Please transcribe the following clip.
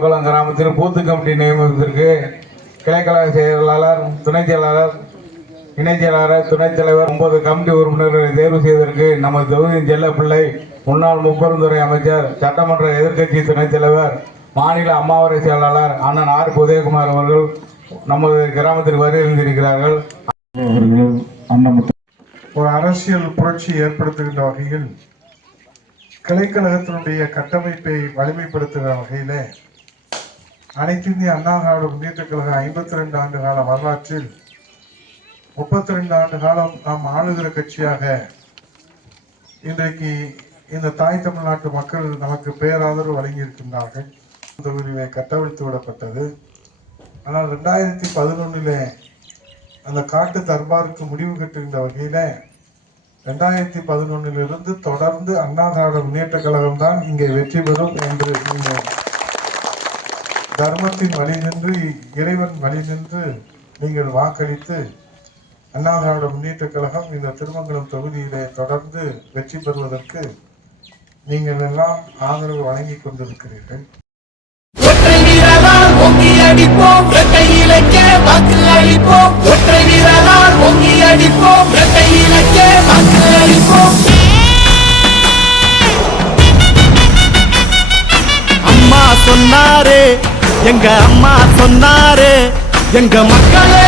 கோவக்குளம் கிராமத்தில் பூத்து கமிட்டி நியமனத்திற்கு கிளைக்கழக செயலாளர், துணைச் செயலாளர், இணைச் செயலாளர், துணைத் தலைவர் 9 கமிட்டி உறுப்பினர்களை தேர்வு செய்வதற்கு நமது தொகுதியின் செல்லப்பிள்ளை முன்னாள் முப்பெருந்துறை அமைச்சர், சட்டமன்ற எதிர்க்கட்சி துணைத் தலைவர், மாநில அம்மாவரை செயலாளர் அண்ணன் ஆர். உதயகுமார் அவர்கள் நமது கிராமத்திற்கு வருகின்றிருக்கிறார்கள். ஒரு அரசியல் புரட்சி ஏற்படுத்துகின்ற வகையில் கிளைக்கழகத்தினுடைய கட்டமைப்பை வலிமைப்படுத்துகிற வகையில அனைத்து இந்திய அண்ணா திராவிட முன்னேற்ற கழக 52 ஆண்டு கால வரலாற்றில் 32 ஆண்டு காலம் நாம் ஆளுகிற கட்சியாக இன்றைக்கு இந்த தாய் தமிழ்நாட்டு மக்கள் நமக்கு பேராதரவு வழங்கியிருக்கின்றார்கள். தொகுதியிலே கட்டவிழ்த்து விடப்பட்டது. ஆனால் 2011 அந்த காட்டு தர்பாருக்கு முடிவு கட்டுகின்ற வகையில 2011 தொடர்ந்து அண்ணா திராவிட முன்னேற்ற கழகம் தான் இங்கே வெற்றி பெறும் என்று தர்மத்தின் வழி நின்று, இறைவன் வழி நின்று நீங்கள் வாக்களித்து அண்ணா திராவிட முன்னேற்ற கழகம் இந்த திருமங்கலம் தொகுதியிலே தொடர்ந்து வெற்றி பெறுவதற்கு நீங்கள் எல்லாம் ஆதரவு வழங்கி கொண்டிருக்கிறீர்கள். அம்மா சொன்னாரே, எங்க அம்மா சொன்னாரே, எங்க மக்களே